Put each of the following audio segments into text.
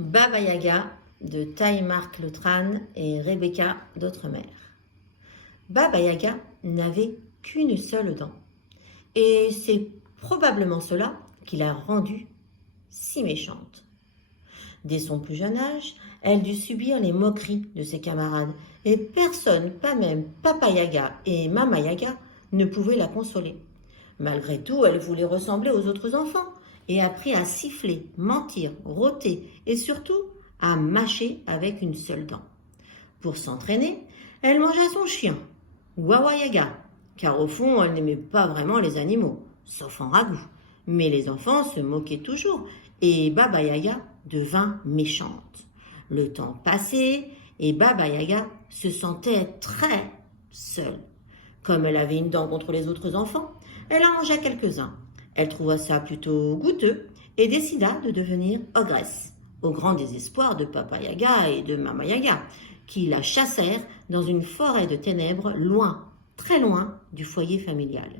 Baba Yaga de Taïmark Lotran et Rebecca d'Outremer. Baba Yaga n'avait qu'une seule dent. Et c'est probablement cela qui l'a rendue si méchante. Dès son plus jeune âge, elle dut subir les moqueries de ses camarades et personne, pas même Papa Yaga et Mama Yaga, ne pouvait la consoler. Malgré tout, elle voulait ressembler aux autres enfants et apprit à siffler, mentir, rôter et surtout à mâcher avec une seule dent. Pour s'entraîner, elle mangea son chien, Wawa Yaga, car au fond, elle n'aimait pas vraiment les animaux, sauf en ragoût. Mais les enfants se moquaient toujours et Baba Yaga devint méchante. Le temps passait et Baba Yaga se sentait très seule. Comme elle avait une dent contre les autres enfants, elle en mangea quelques-uns. Elle trouva ça plutôt goûteux et décida de devenir ogresse, au grand désespoir de Papa Yaga et de Mama Yaga, qui la chassèrent dans une forêt de ténèbres loin, très loin du foyer familial.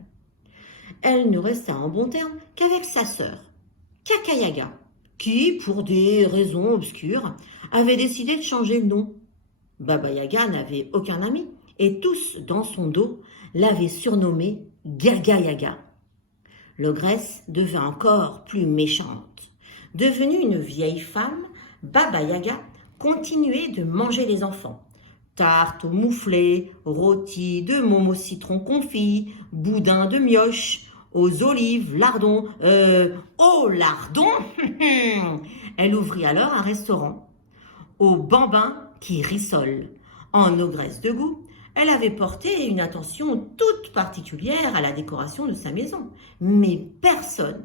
Elle ne resta en bon terme qu'avec sa sœur, Kaka Yaga, qui, pour des raisons obscures, avait décidé de changer le nom. Baba Yaga n'avait aucun ami et tous, dans son dos, l'avaient surnommée Gaga Yaga. L'ogresse devint encore plus méchante. Devenue une vieille femme, Baba Yaga continuait de manger les enfants. Tarte au mouflé, rôti de môme au citron confit, boudin de mioche, aux olives, lardons, au lardon. Elle ouvrit alors un restaurant, au bambin qui rissole. En ogresse de goût, elle avait porté une attention toute particulière à la décoration de sa maison. Mais personne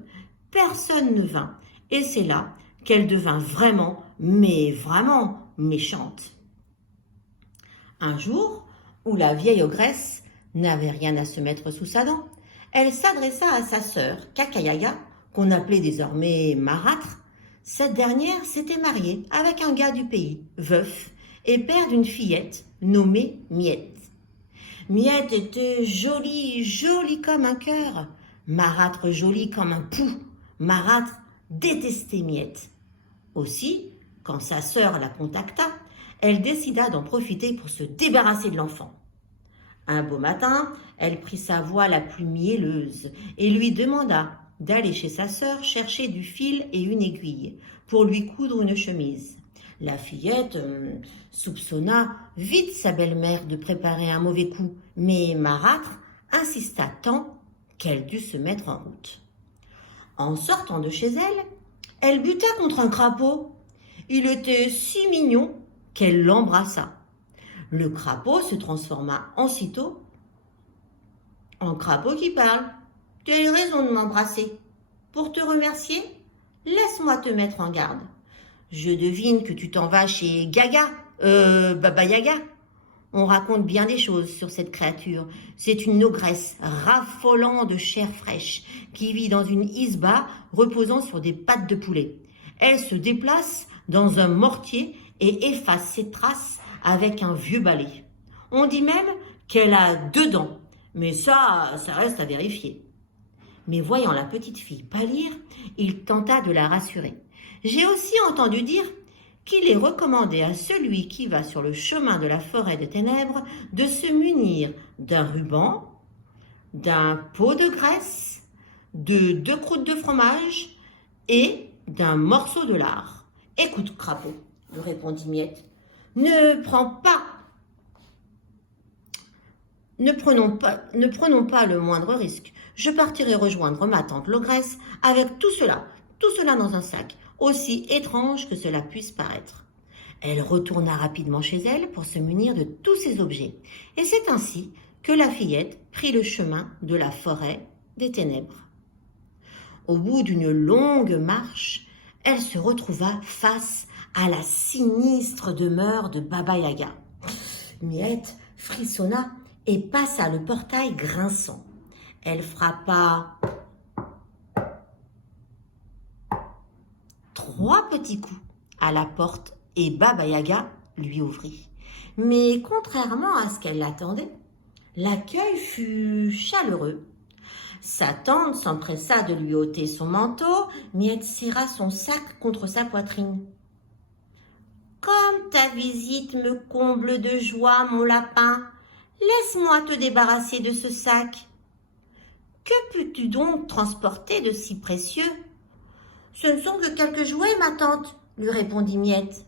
ne vint. Et c'est là qu'elle devint vraiment, mais vraiment méchante. Un jour, où la vieille ogresse n'avait rien à se mettre sous sa dent, elle s'adressa à sa sœur, Kaka Yaga, qu'on appelait désormais Marâtre. Cette dernière s'était mariée avec un gars du pays, veuf, et père d'une fillette nommée Miette. Miette était jolie, jolie comme un cœur. Marâtre jolie comme un pou. Marâtre détestait Miette. Aussi, quand sa sœur la contacta, elle décida d'en profiter pour se débarrasser de l'enfant. Un beau matin, elle prit sa voix la plus mielleuse et lui demanda d'aller chez sa sœur chercher du fil et une aiguille pour lui coudre une chemise. La fillette soupçonna vite sa belle-mère de préparer un mauvais coup, mais Marâtre insista tant qu'elle dut se mettre en route. En sortant de chez elle, elle buta contre un crapaud. Il était si mignon qu'elle l'embrassa. Le crapaud se transforma aussitôt en crapaud qui parle. « Tu as eu raison de m'embrasser. Pour te remercier, laisse-moi te mettre en garde. Je devine que tu t'en vas chez Baba Yaga. On raconte bien des choses sur cette créature. C'est une ogresse raffolant de chair fraîche qui vit dans une isba reposant sur des pattes de poulet. Elle se déplace dans un mortier et efface ses traces avec un vieux balai. On dit même qu'elle a 2 dents, mais ça reste à vérifier. » Mais voyant la petite fille pâlir, il tenta de la rassurer. « J'ai aussi entendu dire qu'il est recommandé à celui qui va sur le chemin de la forêt des ténèbres de se munir d'un ruban, d'un pot de graisse, de 2 croûtes de fromage et d'un morceau de lard. »« Écoute, crapaud, » lui répondit Miette, « ne prenons pas le moindre risque. Je partirai rejoindre ma tante l'ogresse avec tout cela dans un sac, aussi étrange que cela puisse paraître. » Elle retourna rapidement chez elle pour se munir de tous ces objets. Et c'est ainsi que la fillette prit le chemin de la forêt des ténèbres. Au bout d'une longue marche, elle se retrouva face à la sinistre demeure de Baba Yaga. Miette frissonna et passa le portail grinçant. Elle frappa 3 petits coups à la porte et Baba Yaga lui ouvrit. Mais contrairement à ce qu'elle attendait, l'accueil fut chaleureux. Sa tante s'empressa de lui ôter son manteau, Miette serra son sac contre sa poitrine. Comme ta visite me comble de joie, mon lapin, laisse-moi te débarrasser de ce sac. Que peux-tu donc transporter de si précieux? Ce ne sont que quelques jouets, ma tante, lui répondit Miette.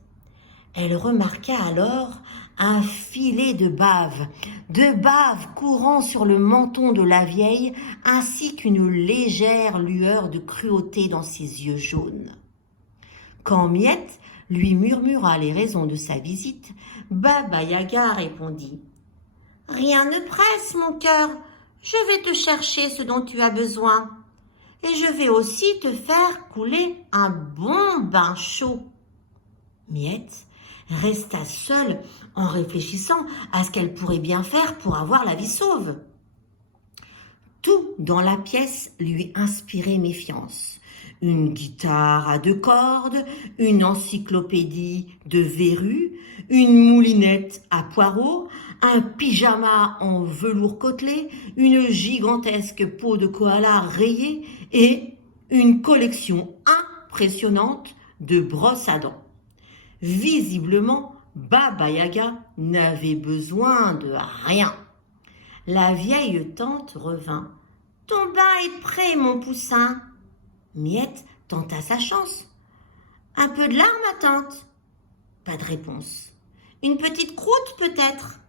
Elle remarqua alors un filet de bave courant sur le menton de la vieille, ainsi qu'une légère lueur de cruauté dans ses yeux jaunes. Quand Miette lui murmura les raisons de sa visite, Baba Yaga répondit « Rien ne presse, mon cœur, je vais te chercher ce dont tu as besoin, et je vais aussi te faire couler un bon bain chaud. » Miette resta seule en réfléchissant à ce qu'elle pourrait bien faire pour avoir la vie sauve. Tout dans la pièce lui inspirait méfiance. Une guitare à 2 cordes, une encyclopédie de verrues, une moulinette à poireaux, un pyjama en velours côtelé, une gigantesque peau de koala rayée et une collection impressionnante de brosses à dents. Visiblement, Baba Yaga n'avait besoin de rien. La vieille tante revint. « Ton bain est prêt, mon poussin. » Miette tenta sa chance. « Un peu de lard, ma tante ?» Pas de réponse. « Une petite croûte, peut-être ?»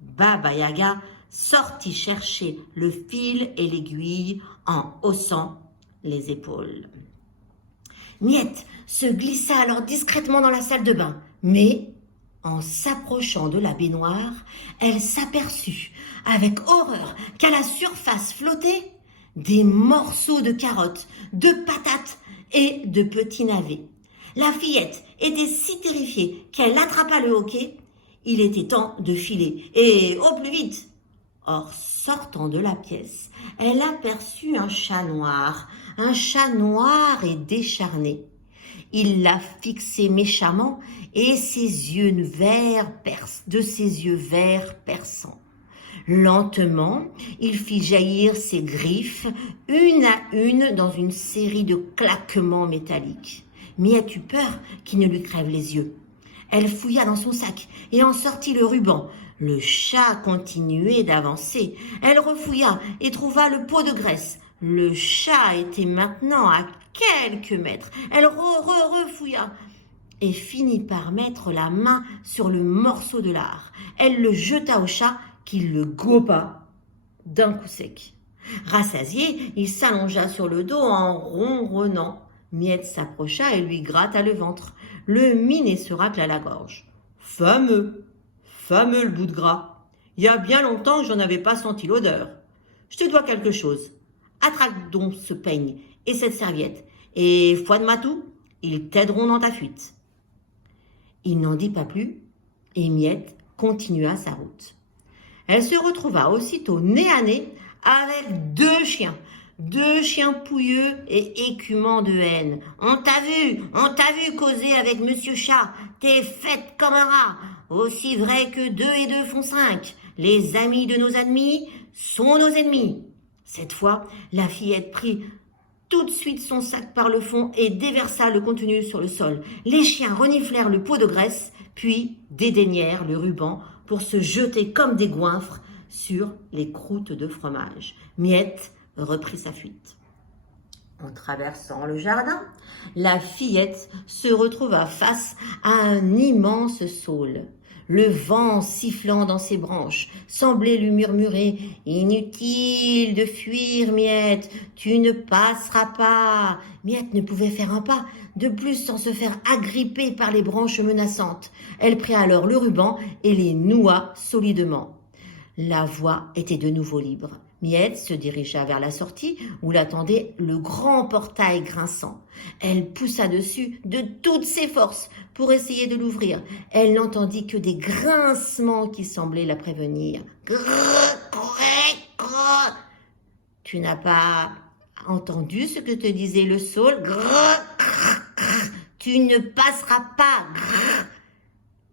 Baba Yaga sortit chercher le fil et l'aiguille en haussant les épaules. Miette se glissa alors discrètement dans la salle de bain, mais en s'approchant de la baignoire, elle s'aperçut avec horreur qu'à la surface flottaient des morceaux de carottes, de patates et de petits navets. La fillette était si terrifiée qu'elle attrapa le hoquet. Il était temps de filer, et au plus vite. Or, sortant de la pièce, elle aperçut un chat noir et décharné. Il la fixait méchamment et de ses yeux verts perçants. Lentement, il fit jaillir ses griffes, une à une, dans une série de claquements métalliques. Miette eut peur qu'il ne lui crève les yeux. Elle fouilla dans son sac et en sortit le ruban. Le chat continuait d'avancer. Elle refouilla et trouva le pot de graisse. Le chat était maintenant à quelques mètres. Elle refouilla et finit par mettre la main sur le morceau de lard. Elle le jeta au chat qui le goba d'un coup sec. Rassasié, il s'allongea sur le dos en ronronnant. Miette s'approcha et lui gratta le ventre. Le minet se racla la gorge. Fameux le bout de gras. Il y a bien longtemps que j'en avais pas senti l'odeur. Je te dois quelque chose. Attrape donc ce peigne et cette serviette. Et foi de matou, ils t'aideront dans ta fuite. Il n'en dit pas plus et Miette continua sa route. Elle se retrouva aussitôt nez à nez avec 2 chiens. 2 chiens pouilleux et écumants de haine. On t'a vu causer avec Monsieur Chat. T'es faite comme un rat. Aussi vrai que 2 et 2 font 5. Les amis de nos ennemis sont nos ennemis. Cette fois, la fillette prit tout de suite son sac par le fond et déversa le contenu sur le sol. Les chiens reniflèrent le pot de graisse, puis dédaignèrent le ruban pour se jeter comme des goinfres sur les croûtes de fromage. Miette reprit sa fuite. En traversant le jardin, la fillette se retrouva face à un immense saule. Le vent sifflant dans ses branches semblait lui murmurer « Inutile de fuir, Miette, tu ne passeras pas !» Miette ne pouvait faire un pas, de plus sans se faire agripper par les branches menaçantes. Elle prit alors le ruban et les noua solidement. La voie était de nouveau libre. Miette se dirigea vers la sortie où l'attendait le grand portail grinçant. Elle poussa dessus de toutes ses forces pour essayer de l'ouvrir. Elle n'entendit que des grincements qui semblaient la prévenir. Tu n'as pas entendu ce que te disait le saule? Tu ne passeras pas.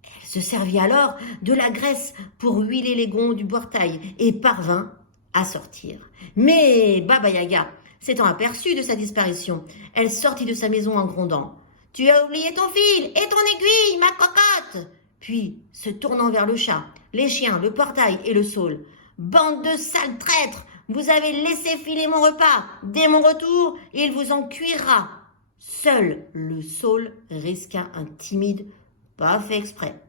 Elle se servit alors de la graisse pour huiler les gonds du portail et parvint à sortir. Mais Baba Yaga, s'étant aperçue de sa disparition, elle sortit de sa maison en grondant. Tu as oublié ton fil et ton aiguille, ma cocotte. Puis, se tournant vers le chat, les chiens, le portail et le saule. Bande de sales traîtres, vous avez laissé filer mon repas. Dès mon retour, il vous en cuira. Seul le saule risqua un timide « pas fait exprès ».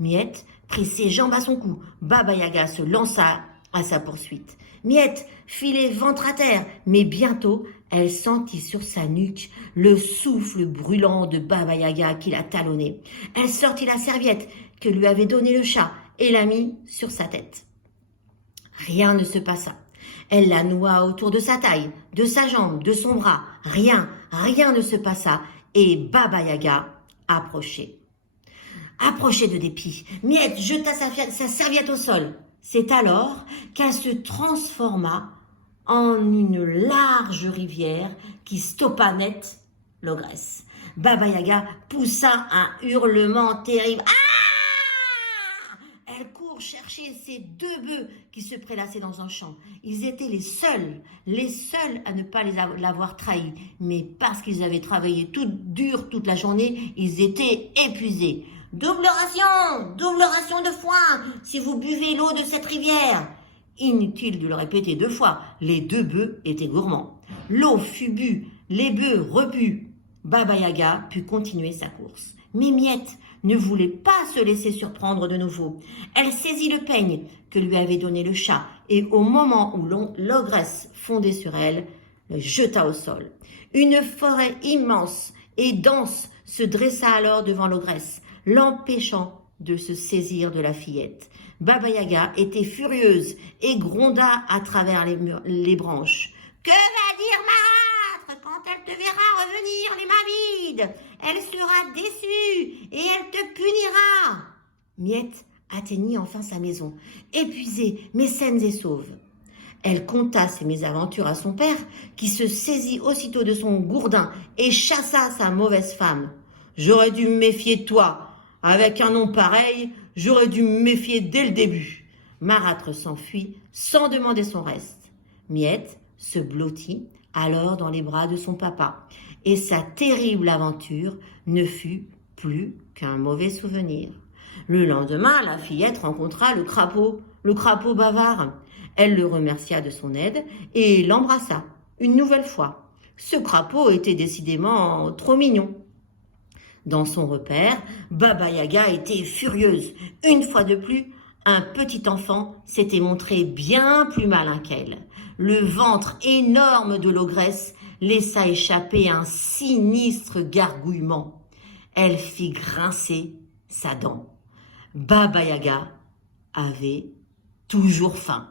Miette prit ses jambes à son cou. Baba Yaga se lança à sa poursuite. Miette filait ventre à terre, mais bientôt elle sentit sur sa nuque le souffle brûlant de Baba Yaga qui la talonnait. Elle sortit la serviette que lui avait donnée le chat et la mit sur sa tête. Rien ne se passa. Elle la noua autour de sa taille, de sa jambe, de son bras. Rien ne se passa et Baba Yaga approchait. Approchée de dépit, Miette jeta sa serviette au sol. C'est alors qu'elle se transforma en une large rivière qui stoppa net l'ogresse. Baba Yaga poussa un hurlement terrible. Ah! Elle court chercher ses 2 bœufs qui se prélassaient dans un champ. Ils étaient les seuls à ne pas l'avoir trahi. Mais parce qu'ils avaient travaillé dur toute la journée, ils étaient épuisés. Double ration de foin, si vous buvez l'eau de cette rivière. Inutile de le répéter 2 fois, les 2 bœufs étaient gourmands. L'eau fut bue, les bœufs rebus. Baba Yaga put continuer sa course. Mais Miette ne voulait pas se laisser surprendre de nouveau. Elle saisit le peigne que lui avait donné le chat et au moment où l'ogresse fondait sur elle, le jeta au sol. Une forêt immense et dense se dressa alors devant l'ogresse, l'empêchant de se saisir de la fillette. Baba Yaga était furieuse et gronda à travers les branches. « Que va dire Marâtre quand elle te verra revenir les mains vides? Elle sera déçue et elle te punira. » Miette atteignit enfin sa maison, épuisée mais saine et sauve. Elle conta ses mésaventures à son père, qui se saisit aussitôt de son gourdin et chassa sa mauvaise femme. « J'aurais dû me méfier de toi. Avec un nom pareil, j'aurais dû me méfier dès le début. » Marâtre s'enfuit sans demander son reste. Miette se blottit alors dans les bras de son papa, et sa terrible aventure ne fut plus qu'un mauvais souvenir. Le lendemain, la fillette rencontra le crapaud bavard. Elle le remercia de son aide et l'embrassa une nouvelle fois. Ce crapaud était décidément trop mignon. Dans son repère, Baba Yaga était furieuse. Une fois de plus, un petit enfant s'était montré bien plus malin qu'elle. Le ventre énorme de l'ogresse laissa échapper un sinistre gargouillement. Elle fit grincer sa dent. Baba Yaga avait toujours faim.